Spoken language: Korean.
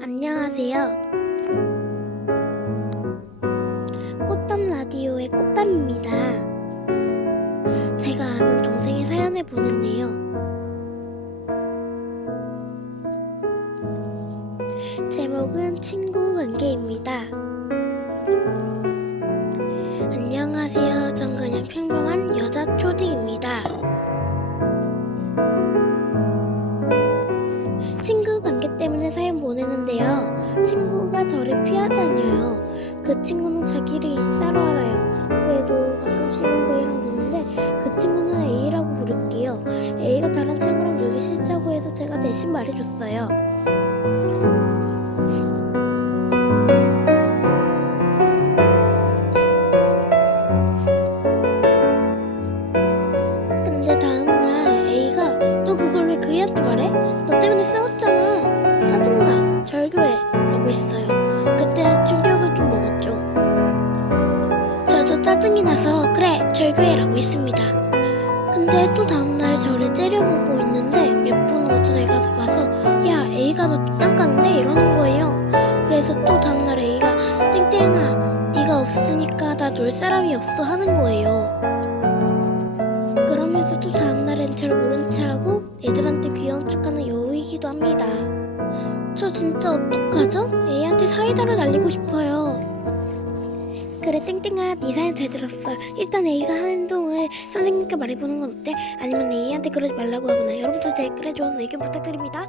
안녕하세요. 꽃담 라디오의 꽃담입니다. 제가 아는 동생의 사연을 보냈네요. 제목은 친구 관계입니다. 안녕하세요. 전 그냥 평범한 여자 초딩입니다. 친구 관계 때문에 사연 보내는데요. 친구가 저를 피하다녀요. 그 친구는 자기를 인싸로 알아요. 그래도 가끔씩은 그 이름 부르는데 그 친구는 A라고 부를게요. A가 다른 친구랑 놀기 싫다고 해서 제가 대신 말해줬어요. 근데 다음날 A가 너 그걸 왜 그이한테 말해? 너 때문에 싸웠잖아. 짜증나. 절교해. 라고 했어요. 그때 충격을 좀 먹었죠. 저도 짜증이 나서 그래 절교해 라고 했습니다. 근데 또 다음날 저를 째려보고 있는데 몇 분 후쯤에 가서 봐서 야 A가 너 뒷담 까는데 이러는 거예요. 그래서 또 다음날 A가 땡땡아 네가 없으니까 나 놀 사람이 없어 하는 거예요. 그러면서 또 다음날엔 절 모른 체하고 애들한테 귀여운 척하는 여우이기도 합니다. 저 진짜 어떡하죠? A한테 사이다를 날리고 싶어요. 그래 땡땡아 네 사연 잘 들었어. 일단 A가 하는 행동을 선생님께 말해보는 건 어때? 아니면 A한테 그러지 말라고 하거나 여러분들 댓글에 좋은 의견 부탁드립니다.